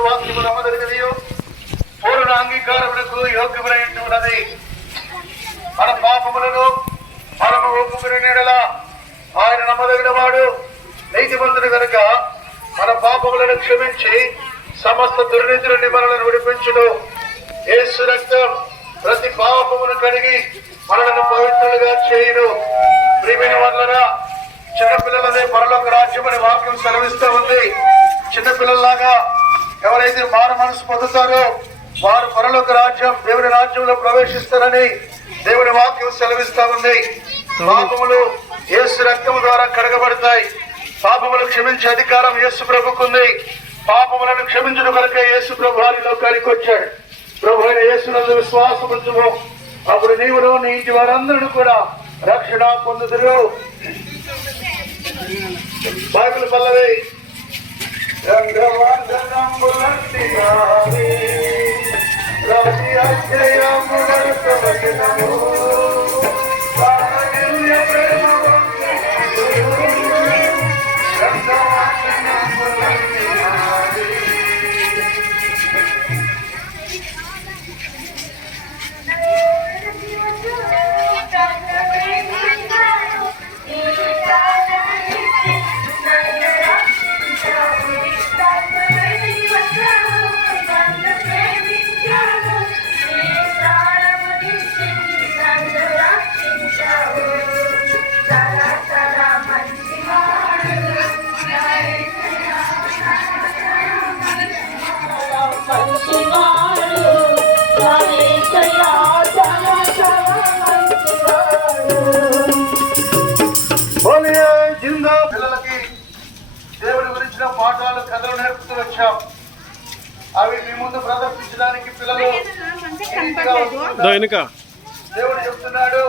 దేవుని వాక్యము నమ్మదగినది, పూర్ణ అంగీకారములకు యోగ్యమైనది. మన పాపములను మనము ఒప్పుకునే నీడల ఆయన నమ్మదగిన వాడు, నీతిమంతుడు కనుక మన పాపములను క్షమించి సమస్త దుర్నీతి నుండి మనలను విడిపించును. యేసు రక్తం ప్రతి పాపమును కడిగి మనలను పవిత్రులుగా చేయును. ప్రియమైన వాళ్ళరా, చిన్నపిల్లలదే పరలోక రాజ్యం అని వాక్యం సెలవిస్తూ ఉంది. చిన్నపిల్లల్లాగా ఎవరైతే మారు మనసు పొందుతారో వారు పరలోక రాజ్యం, దేవుని రాజ్యంలో ప్రవేశిస్తారని దేవుని వాక్యం సెలవిస్తా ఉంది. పాపములు యేసు రక్తము ద్వారా కడగబడతాయి. పాపములు క్షమించే అధికారం యేసు ప్రభుకుంది. పాపములను క్షమించడం కొరకే యేసు ప్రభు వారి లోకానికి వచ్చాడు. ప్రభు అయిన యేసునందు విశ్వాసం ఉంచుము, అప్పుడు నీవును నీ ఇంటి వారందరూ కూడా రక్షణ పొందుదురు. బైబిల్ పల్లవి పిల్లలకి దేవుడి గురించిన పాఠాలు, కథలు నేర్పుతూ వచ్చాం. అవి మీ ముందు ప్రదర్శించడానికి పిల్లలు దేవుడు చెప్తున్నాడు.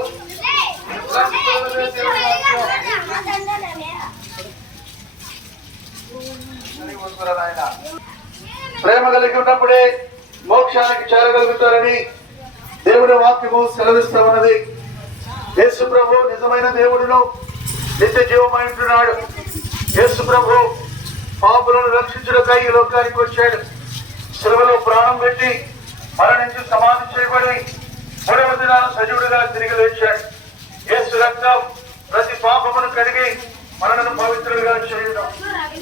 ప్రేమ కలిగి ఉన్నప్పుడే మోక్షానికి చేరగలుగుతారని దేవుడి వాక్యము సెలవిస్తూ ఉన్నది. యేసు ప్రభు నిజమైన దేవుడును నిత్య జీవమైంటున్నాడు. యేసు ప్రభు పాపులను రక్షించుటకై ఈ లోకానికి వచ్చాడు. శిలువలో ప్రాణం పెట్టి మరణించి సమాధి చేయబడి మూడవ దినాన సజీవుడిగా తిరిగి లేచాడు. యేసు రక్తం ప్రతి పాపమును కడిగి మనలను పవిత్రులుగా చేయడం.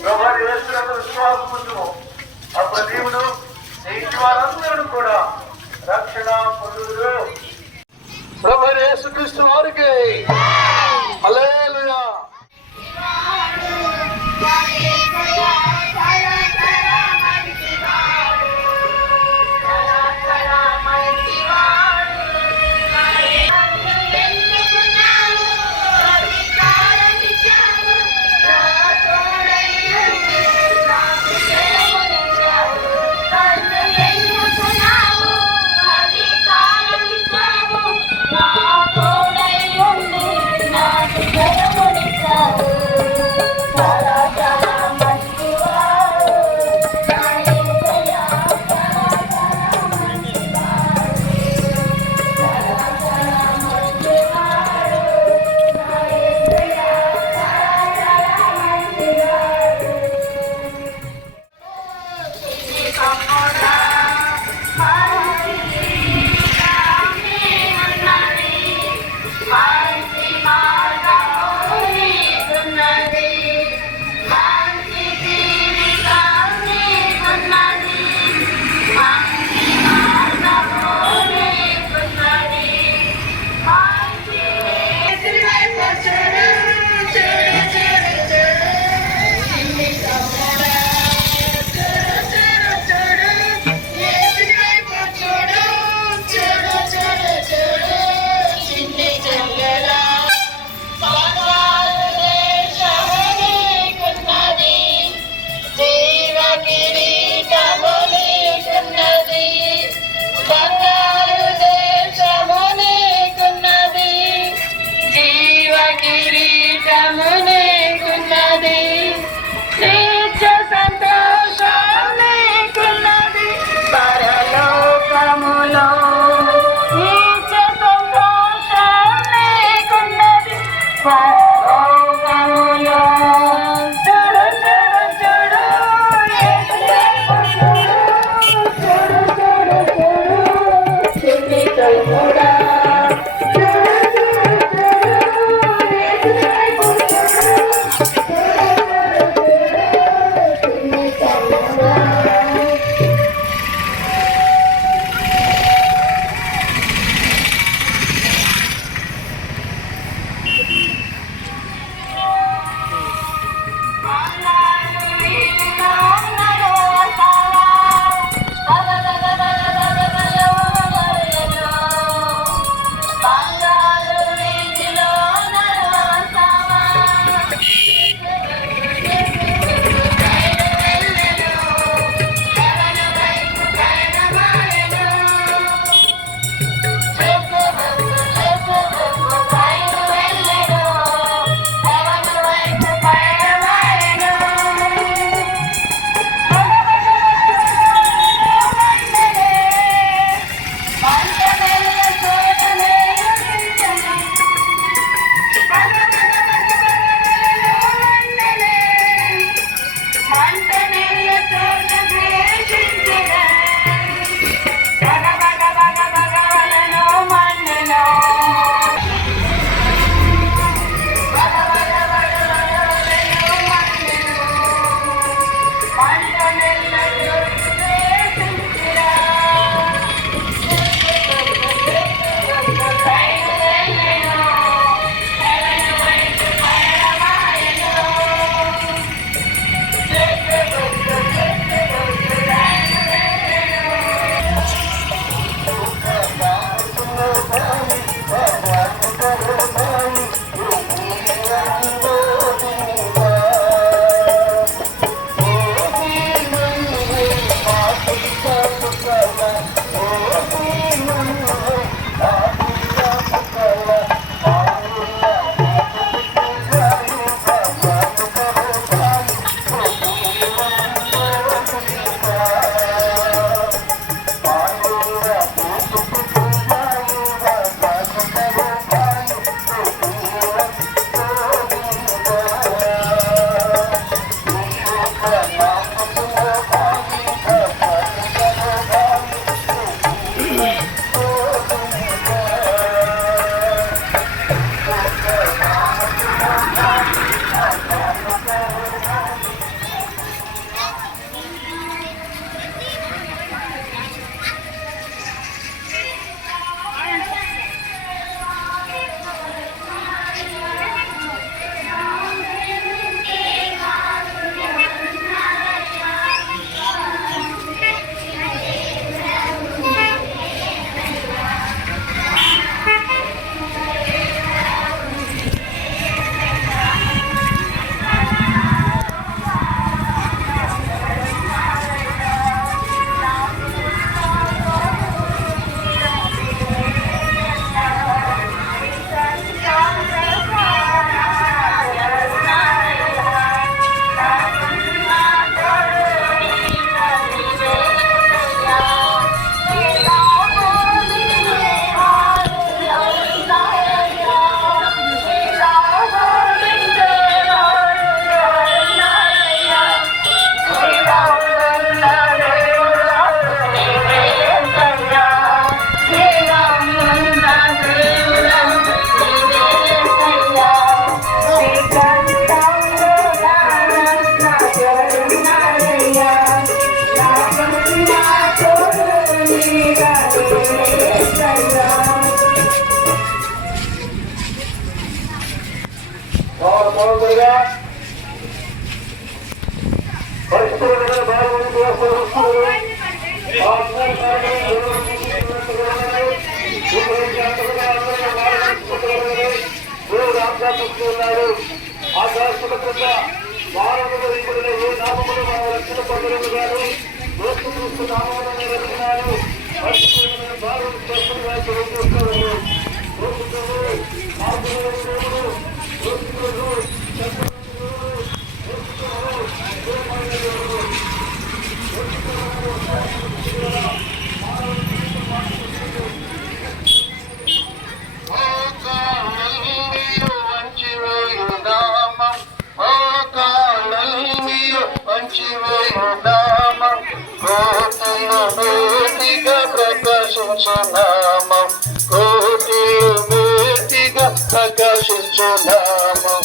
ప్రభు యేసునందు విశ్వాసం ఉంచుము, అప్పుడు నీవును నీ ఇంటి వారందరూ కూడా రక్షణ పొందుదురు. ప్రభు యేసుక్రీస్తు వారికి హల్లెలూయా. ఆకాశముల వారములు ఇప్పుడు ఏ నామములు మన రక్షణ పొందలేదు గాను యేసుక్రీస్తు నామమున రక్షణను పరిశుద్ధమైన భావం చేస్తున్నా చేస్తున్నారు. ప్రకాశించునామం కోటిలో మేటిగా ప్రకాశించునామం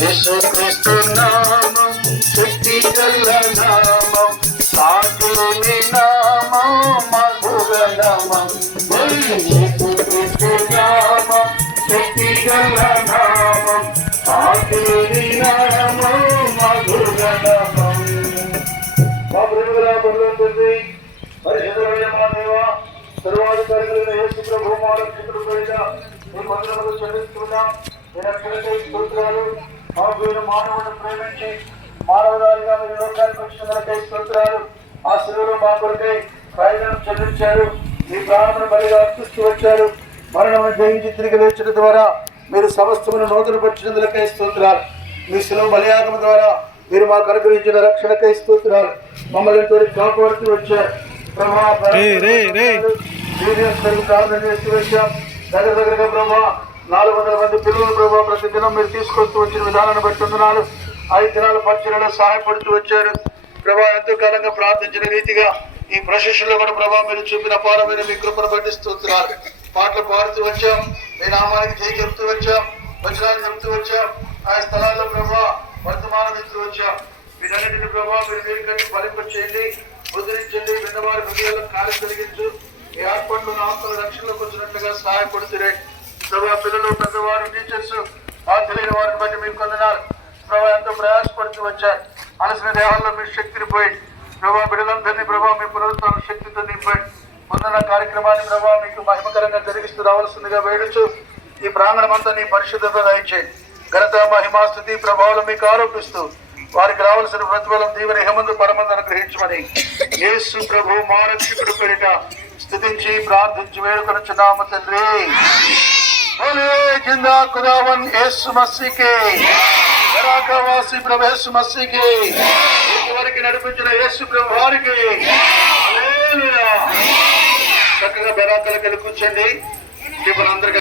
యేసుక్రీస్తు నామం శక్తి గల నామం సాధుని నామం మధుర నామం యేసుక్రీస్తు నామం శక్తి గల నామం సాధుని నామం మధుర నామం. మా ప్రేమగల పరలోకపు పరిశుద్ధమైన మా దేవా, సర్వాధికారులైన యేసు ప్రభు మా రక్షకుడు పేరిట మేము వందనములు చెల్లిస్తున్నాం. మీ రక్షణకై స్తోత్రాలు. మా ప్రియుడు మానవుడిని ప్రేమించి మానవురాలిగా మీరు లోకానికి వచ్చినందుకై స్తోత్రాలు. ఆ శిలువలో మా కొరకై ప్రయోజనం చెల్లించారు. మీ ప్రాణమును బలిగా అర్పిస్తూ వచ్చారు. మరణమును జయించి తిరిగి లేచడం ద్వారా మీరు సమస్తమును నూతనపరిచినందులకై స్తోత్రాలు. మీ శిలువ బలియాగం ద్వారా మీరు మాకు అనుగ్రహించిన రక్షణకై స్తోత్రాలు. మమ్మల్ని తోటి కాపాడుతూ వచ్చారు. ప్రార్థన చేస్తూ వచ్చాం. దగ్గరగా ప్రభా 400 మంది పిల్లలు ప్రభావ ప్రతి దినం మీరు తీసుకొస్తూ వచ్చిన విధానాన్ని బట్టి వందనాలు. 5 దినాల పరిచర్యలో సహాయపడుతూ వచ్చారు ప్రభా. ఎంతో కాలంగా ప్రార్థించిన రీతిగా ఈ ప్రశస్సులో కూడా ప్రభావ మీరు చూపిన అపారమైన మీ కృపను బట్టి స్తోత్రాలు. పాటలు పాడుతూ వచ్చాం. మీ నామానికి జై చెప్తూ వచ్చాం. వచనాలు చెప్తూ వచ్చాం. ఆ స్థలాల్లో ప్రభావ వర్తమానం ఇస్తూ వచ్చాం. వీటన్నిటిని ప్రభావ మీరు మీరు కట్టి ఫలింప చేయండి, ముద్రించండి. విన్నవారి హృదయాలకు కాలి కలిగించు. మీ ఆత్మలు ఆత్మల రక్షణలోకి వచ్చినట్లుగా సహాయపడుతురే ప్రభావ. పిల్లలు, పెద్దవారు, టీచర్స్, తెలియని వారిని బట్టి మీకు కొందనాలు ప్రభావ. ఎంతో ప్రయాసపడుతూ వచ్చారు. అలసిన దేహాల్లో మీ శక్తిని పోయింది ప్రభావ. బిడ్డలందరినీ ప్రభావ మీ పునరుత్థాన శక్తితో నింపండి. ముందున్న కార్యక్రమాన్ని ప్రభావ మీకు మహిమకరంగా జరిగిస్తూ రావాల్సిందిగా వేడుచు ఈ ప్రాంగణం అంతా నీ పరిశుద్ధత దయచేయండి. ఘనత, మహిమా, స్తుతి, ప్రభావాలు మీకు ఆరోపిస్తూ వారికి రావాల్సిన ప్రతిఫలం దీవెన హేమందు పరమందు అనుగ్రహించమని యేసు ప్రభు మా రక్షకుడు పేరిట స్తుతించి ప్రార్థించి వేడుకొనుచున్నాము తండ్రి. జిందా ఖుదావన్ యేసు మసీకే, వాసి ప్రభు యేసు మసీకే, ఇంతవరకు నడిపించిన యేసు ప్రభు వారికి చక్కగా బెరాకలు కూర్చోండి. ఇప్పుడు అందరికీ